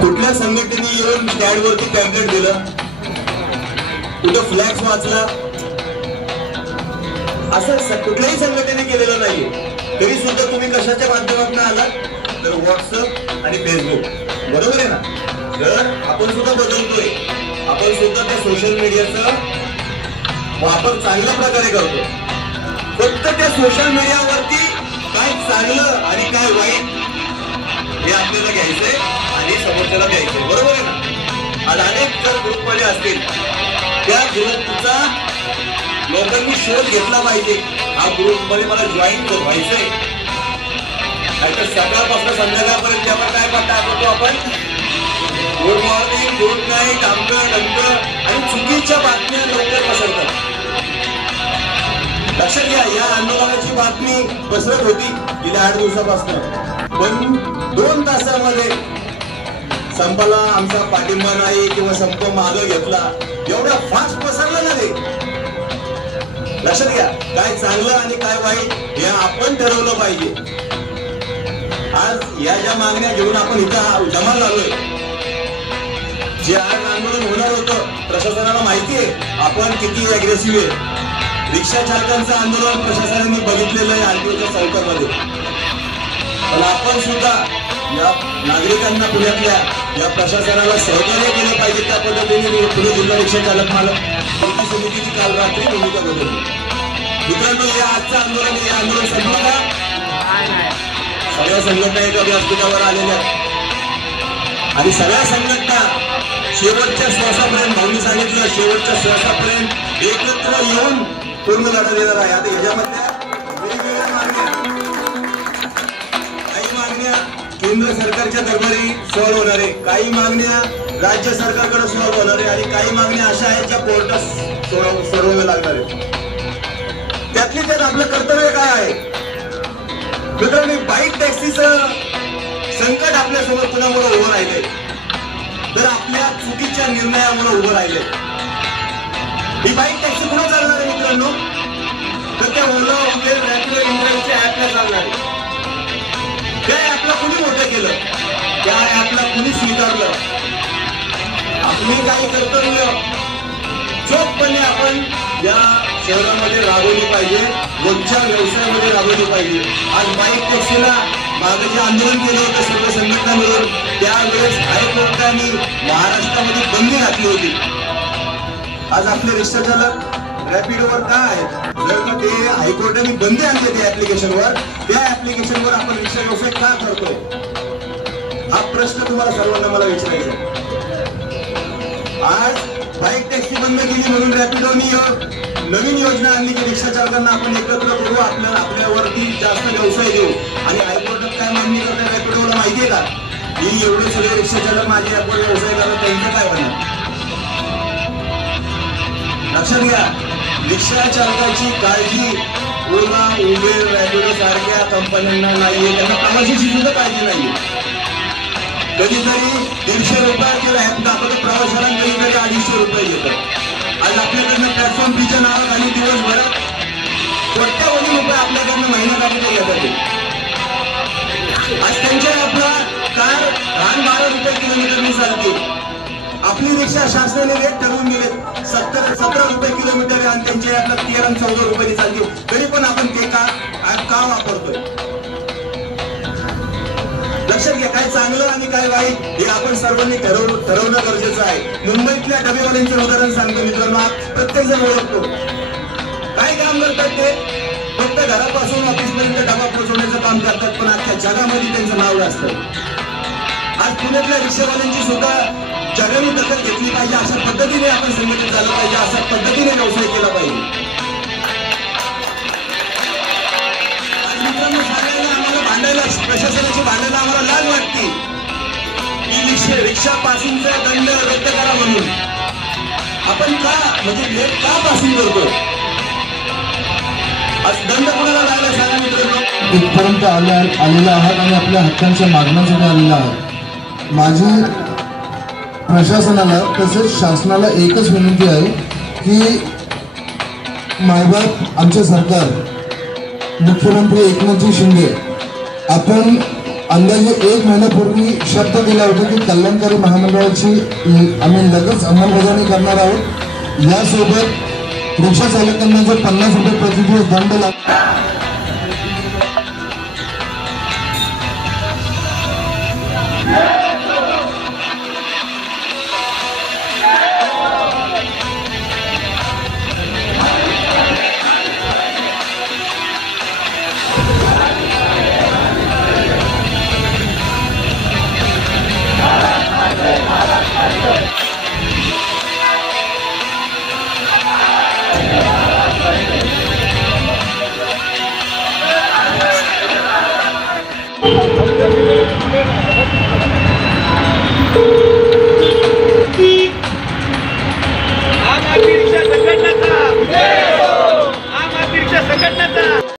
कुठल्या संघटनेने येऊन स्टँडवरती पॅम्पलेट दिलं, कुठं फ्लॅक्स वाचला, असं कुठल्याही संघटनेने केलेलं नाहीये. तरी सुद्धा तुम्ही कशाच्या माध्यमातून आला तर व्हॉट्सअप आणि फेसबुक, बरोबर आहे ना. तर आपण सुद्धा बदलतोय, आपण सुद्धा त्या सोशल मीडियाचा वापर चांगल्या प्रकारे करतो. फक्त त्या सोशल मीडियावरती काय चांगलं आणि काय वाईट हे आपल्याला घ्यायचंय आणि समोरच्याला द्यायचंय, बरोबर आहे ना. आज अनेक जर ग्रुपमध्ये असतील, त्या ग्रुपचा लोकांनी शोध घेतला पाहिजे. हा ग्रुपमध्ये मला जॉईन व्हायचंय, नाहीतर सकाळपासून संध्याकाळपर्यंत आपण काय करतो, आपण गुड मॉर्निंग, गुड नाईट, अमकं डमकं आणि चुकीच्या बातम्या लवकर पसरतात. लक्षात घ्या, या आंदोलनाची बातमी पसरत होती गेल्या 8 दिवसापासून, पण 2 तासामध्ये संपाला आमचा पाठिंबा नाही किंवा संप मागे घेतला, एवढा फास्ट पसरला ना ते. लक्षात घ्या, काय चांगलं आणि काय वाईट हे आपण ठरवलं पाहिजे. आज या ज्या मागण्या घेऊन आपण इथं जमा झालोय, जे आज आंदोलन होणार होतं, प्रशासनाला माहिती आहे आपण किती अग्रेसिव्ह आहे. रिक्षा चालकांचं आंदोलन प्रशासनाने बघितलेलं आहे आरटीओच्या चौकामध्ये, पण आपण सुद्धा या नागरिकांना, पुण्यातल्या या प्रशासनाला सहकार्य केलं पाहिजे. त्या पद्धतीने पुणे जिल्हा रिक्षा चालक मालक कृती समितीची काल रात्री भूमिका बदलली. मित्रांनो, हे आजचं आंदोलन, हे आंदोलन संपलं का? सगळ्या संघटना एका व्यासपीठावर आलेल्या आणि सगळ्या संघटना शेवटच्या श्वासापर्यंत, भाऊनी सांगितलं, शेवटच्या श्वासापर्यंत एकत्र येऊन पूर्ण लढा देणार आहे. आता याच्यामधल्या वेगवेगळ्या मागण्या, काही मागण्या केंद्र सरकारच्या दरबारी सॉल्व्ह होणार आहे, काही मागण्या राज्य सरकारकडे सॉल्व्ह होणार आहे आणि काही मागण्या अशा आहेत ज्या कोर्टात सोडवाव्या लागणार आहेत. त्यातली त्यात आपलं कर्तव्य काय आहे? मित्रांनो, बाईक टॅक्सीचं संकट आपल्यासमोर कुणामुळे उभं राहिलंय, तर आपल्या चुकीच्या निर्णयामुळे उभं राहिलंय. ही बाईक टॅक्सी कुठं चालणार आहे मित्रांनो? तर त्या ओला, उबेर, रॅपिडो, इंडियाच्या ऍपला चालणार आहे. त्या ऍपला कुणी मोठं केलं, त्या ऍपला कुणी स्वीकारलं. आपली काही कर्तव्य चोखपणे आपण या शहरामध्ये राबवली पाहिजे, रोजच्या व्यवसायामध्ये राबवली पाहिजे. आज बाईक टॅक्सीला मागे जे आंदोलन केलं होतं सर्व संघटना मिळून, त्यावेळेस हायकोर्टाने महाराष्ट्रामध्ये बंदी घातली होती. आज आपले रिक्षा चालक रॅपिडोवर काय आहेत, जर का ते हायकोर्टाने बंदी आणली त्या ऍप्लिकेशनवर, त्या ऍप्लिकेशनवर आपण रिक्षा व्यवसाय का करतोय, हा प्रश्न तुम्हाला सर्वांना मला विचारायचा आहे. आज बाईक टॅक्सी बंद केली म्हणून रॅपिडोनी नवीन योजना आणली की रिक्षा चालकांना आपण एकत्र करू, आपल्यावरती जास्त व्यवसाय देऊ. आणि हायकोर्टात काय मागणी करतात रॅपिडोला माहितीये का? ही एवढे सगळे रिक्षा चालक माझे यावर व्यवसाय करतात, त्यांचं काय होणार? लक्षात घ्या, रिक्षा चालकाची काळजी ओला, उबेर, रॅपिडो सारख्या कंपन्यांना नाहीये, त्यांना प्रवाशाची सुद्धा काळजी नाहीये. कधीतरी 150 रुपयाचे ऍप दाखवतो प्रवाशाला, कधीतरी 250 रुपये घेतात. आज आपल्याकडनं प्लॅटफॉर्म फीच्या नावाखाली दिवसभरात कोट्यावधी रुपये आपल्याकडनं महिन्याकाठी घेतात. आज त्यांच्या ऍपला कार 12 रुपये किलोमीटरनी चालते. आपली रिक्षा शासनाने रेट ठरवून दिले 17 रुपये किलोमीटर आणि त्यांच्या ऍपला 13 आणि 14 रुपये चालते. तरी पण आपण ते का वापरतोय? लक्षात घ्या, काय चांगलं आणि काय वाईट हे आपण सर्वांनी ठरवणं गरजेचं आहे. मुंबईतल्या डबेवाल्यांचं उदाहरण सांगतो मित्रांनो, प्रत्येक जण ओळखतो. काय काम करतात ते? फक्त घरापासून ऑफिसपर्यंत डबा पोहोचवण्याचं काम करतात, पण आजच्या जगामध्ये त्यांचं नाव असतं. आज पुण्यातल्या रिक्षावाल्यांची सुद्धा जगाने दखल घेतली पाहिजे, अशा पद्धतीने आपण संघटित झालं पाहिजे, अशा पद्धतीने व्यवसाय केला पाहिजे. भांडायला, प्रशासनाची भांडायला आम्हाला लाज वाटते की रिक्षा पासिंगचा दंड रद्द करा म्हणून. आपण का, म्हणजे लेट का पासिंग करतो? आज दंड कोणाला लागला सांगा मित्रांनो? इथपर्यंत आलेला आहात आणि आपल्या हक्कांच्या मागण्यांसाठी आलेला आहात. माझी प्रशासनाला तसेच शासनाला एकच विनंती आहे की मायबाप आमचे सरकार, मुख्यमंत्री एकनाथजी शिंदे, आपण अंदाजे 1 महिन्यापूर्वी शब्द दिला होता की कल्याणकारी महामंडळाची आम्ही लगेच अंमलबजावणी करणार आहोत। यासोबत रिक्षा चालकांना जो 50 रुपये प्रतिदिवस दंड लागतो